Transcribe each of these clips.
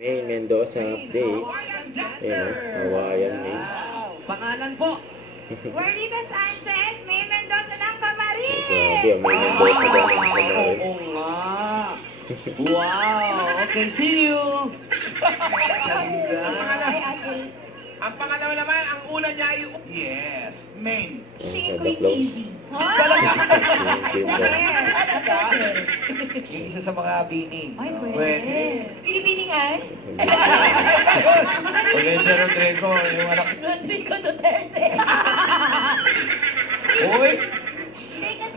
May Mendoza update. Ayan, Hawaiian May. Pangalan po. Guarditas Sanchez, May Mendoza ng Pamarin! Grabe, may Mendoza daw ng Pamarin. Oo nga. Wow. Okay, see you. Ang pangalawa naman, ang una niya ay... Yes, main. Si Ang Queen close. Easy. Yung isa sa mga bini. Ay, Pwede. pwede. Pinipilingan? Olivia Rodrigo, yung anak. Rodrigo Duterte. Uy!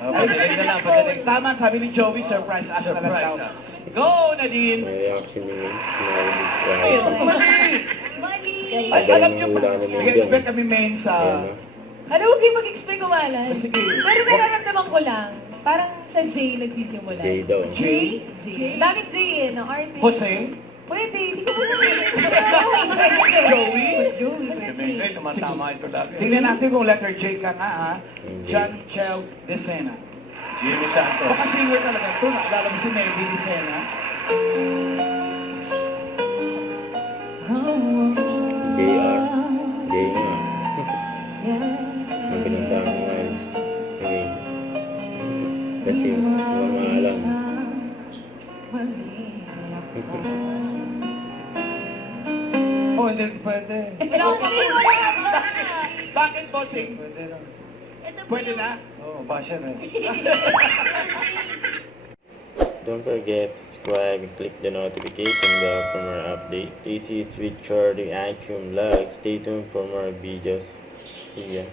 Pagaling na lang, pagaling. Tama, sabi ni Joey, surprise us na lang daw. Go, Nadine! May reaction ni Smiley. Ay, mali! Mali! Ay, alam niyo Wala ba, naman dyan. nag-expect kami main sa... Ayan, Ano, huwag kayo mag-explain kumalan. Sige. Pero nararamdaman ko lang, parang sa J nagsisimula. J daw. J? J? Daming J eh, no? Artist. Jose? Pwede, hindi ko pa Joey? Joey? Joey. Basta J. Tumatama ito lang. Tingnan natin kung letter J ka nga, ha? John Chel Decena. Jimmy Santos. Baka singer talaga ito. Naalala mo si Navy Decena? JR. J nga. Ang pinuntahan mo guys. Okay. Kasi mga alam. Oh, hindi pwede. Pero okay, wala ka. Bakit, bossing? Pwede lang. Ito po Pwede yung- na? Oo, passion eh. Don't forget to subscribe and click the notification bell for more updates. This is Richard Action Vlog. Stay tuned for more videos. See ya.